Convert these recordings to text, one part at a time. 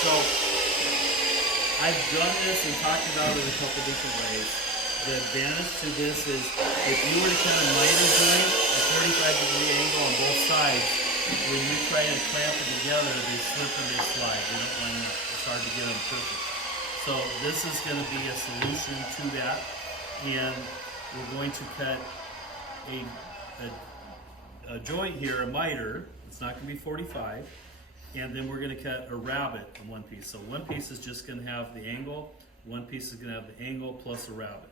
So I've done this and talked about it a couple different ways. The advantage to this is if you were to kind of miter joint a 45-degree angle on both sides, when you try and clamp it together, they slip and they slide. They don't line up. It's hard to get them perfect. So this is going to be a solution to that, and we're going to cut a joint here, a miter. It's not going to be 45, and then we're going to cut a rabbet in one piece. So one piece is just going to have the angle, one piece is going to have the angle plus a rabbet.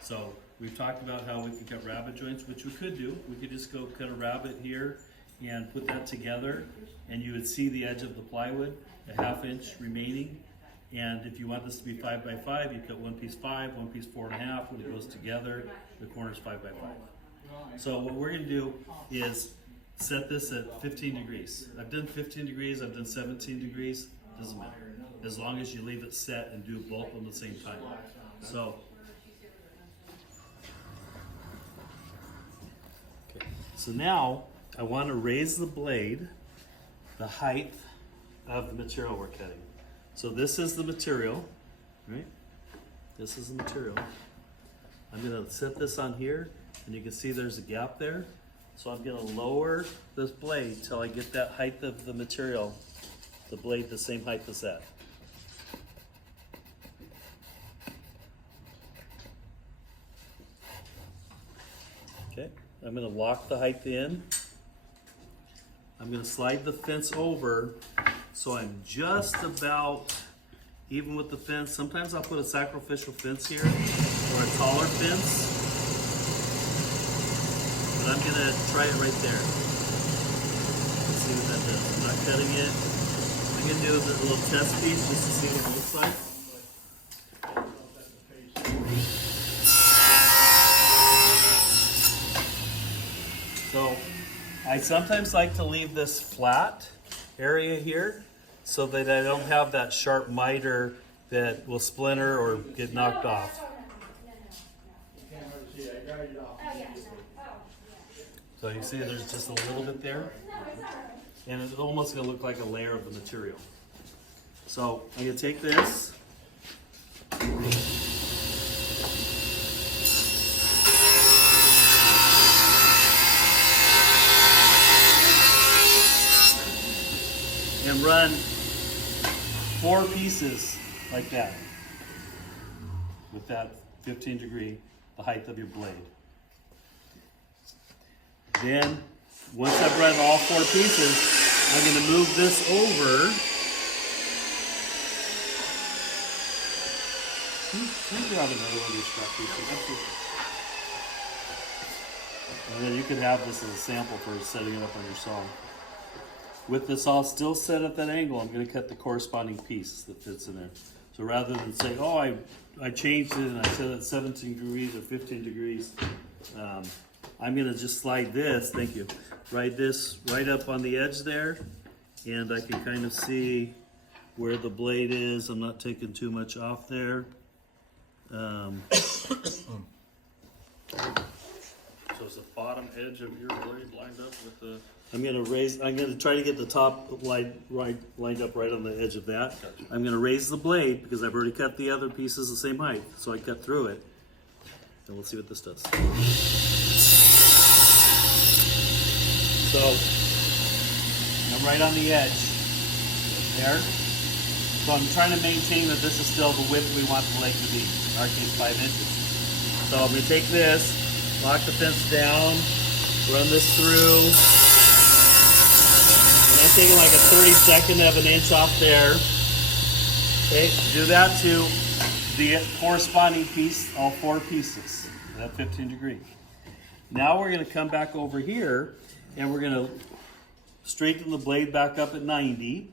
So we've talked about how we can cut rabbet joints, which we could do. We could just go cut a rabbet here and put that together, and you would see the edge of the plywood, a 1/2 inch remaining. And if you want this to be 5 by 5, you cut one piece 5, one piece 4.5. When it goes together, the corner's 5 by 5. So what we're going to do is set this at 15 degrees. I've done 15 degrees, I've done 17 degrees, doesn't matter. As long as you leave it set and do both at the same time. So now I want to raise the blade, the height of the material we're cutting. So this is the material, right? This is the material. I'm going to set this on here, and you can see there's a gap there. So I'm going to lower this blade till I get that height of the material, the blade the same height as that. Okay, I'm going to lock the height in. I'm going to slide the fence over so I'm just about even with the fence. Sometimes I'll put a sacrificial fence here or a taller fence, but I'm going to try it right there. Let's see what that does. I'm not cutting it. I'm going to do a little test piece just to see what it looks like. So I sometimes like to leave this flat area here so that I don't have that sharp miter that will splinter or get knocked off. So you see there's just a little bit there, and it's almost going to look like a layer of the material. So I'm going to take this. And run 4 pieces like that with that 15 degree, the height of your blade. Then, once I've run all 4 pieces, I'm going to move this over. Can you grab another one of these scrap pieces? And then you can have this as a sample for setting it up on your saw. With this all still set at that angle, I'm going to cut the corresponding piece that fits in there. So rather than say, oh, I changed it and I set it at 17 degrees or 15 degrees, I'm going to just slide this, thank you, right up on the edge there, and I can kind of see where the blade is. I'm not taking too much off there. So is the bottom edge of your blade lined up with the... I'm going to try to get the top lined up right on the edge of that. Gotcha. I'm going to raise the blade because I've already cut the other pieces the same height. So I cut through it. And we'll see what this does. So I'm right on the edge there. So I'm trying to maintain that this is still the width we want the leg to be. In our case, 5 inches. So I'm going to take this, lock the fence down, run this through. And I'm taking like a 32nd of an inch off there. Okay, do that to the corresponding piece, all 4 pieces, that 15 degree. Now we're going to come back over here and we're going to straighten the blade back up at 90,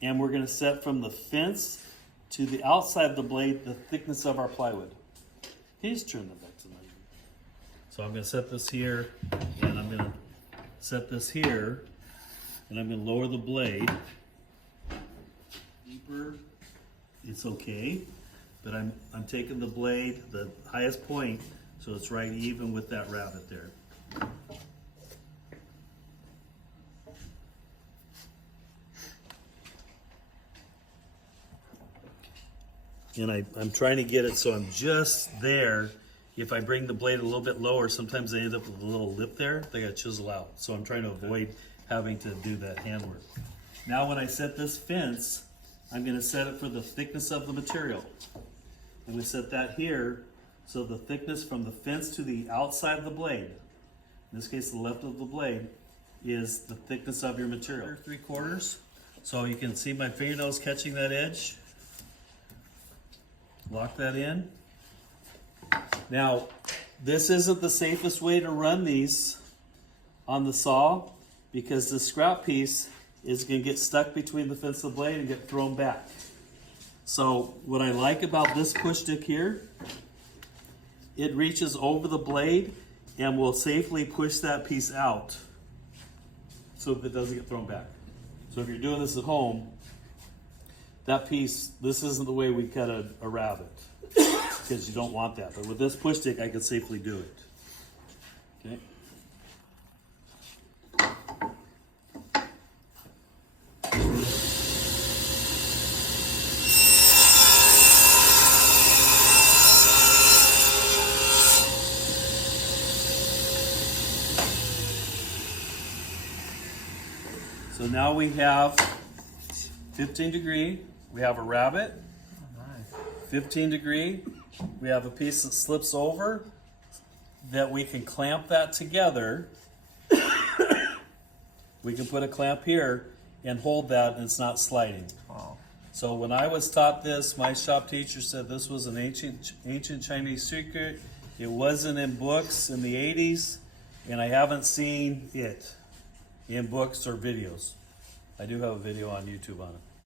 and we're going to set from the fence to the outside of the blade the thickness of our plywood. Please turn that back to 90. So I'm going to set this here, and I'm going to set this here, and I'm going to lower the blade. Deeper, it's okay, but I'm taking the blade, the highest point, so it's right even with that rabbet there. and I'm trying to get it so I'm just there. If I bring the blade a little bit lower, sometimes they end up with a little lip there. They gotta chisel out. So I'm trying to avoid having to do that handwork. Now when I set this fence, I'm gonna set it for the thickness of the material. I'm gonna set that here, so the thickness from the fence to the outside of the blade, in this case the left of the blade, is the thickness of your material. 3/4, so you can see my fingernails catching that edge. Lock that in. Now, this isn't the safest way to run these on the saw because the scrap piece is going to get stuck between the fence and the blade and get thrown back. So what I like about this push stick here, it reaches over the blade and will safely push that piece out so that it doesn't get thrown back. So if you're doing this at home, that piece, this isn't the way we cut a rabbet because you don't want that. But with this push stick, I can safely do it. Okay. So now we have 15 degree, we have a rabbet. 15 degree, we have a piece that slips over that we can clamp that together. We can put a clamp here and hold that and it's not sliding. Wow. So when I was taught this, my shop teacher said this was an ancient Chinese secret. It wasn't in books in the 80s, and I haven't seen it in books or videos. I do have a video on YouTube on it.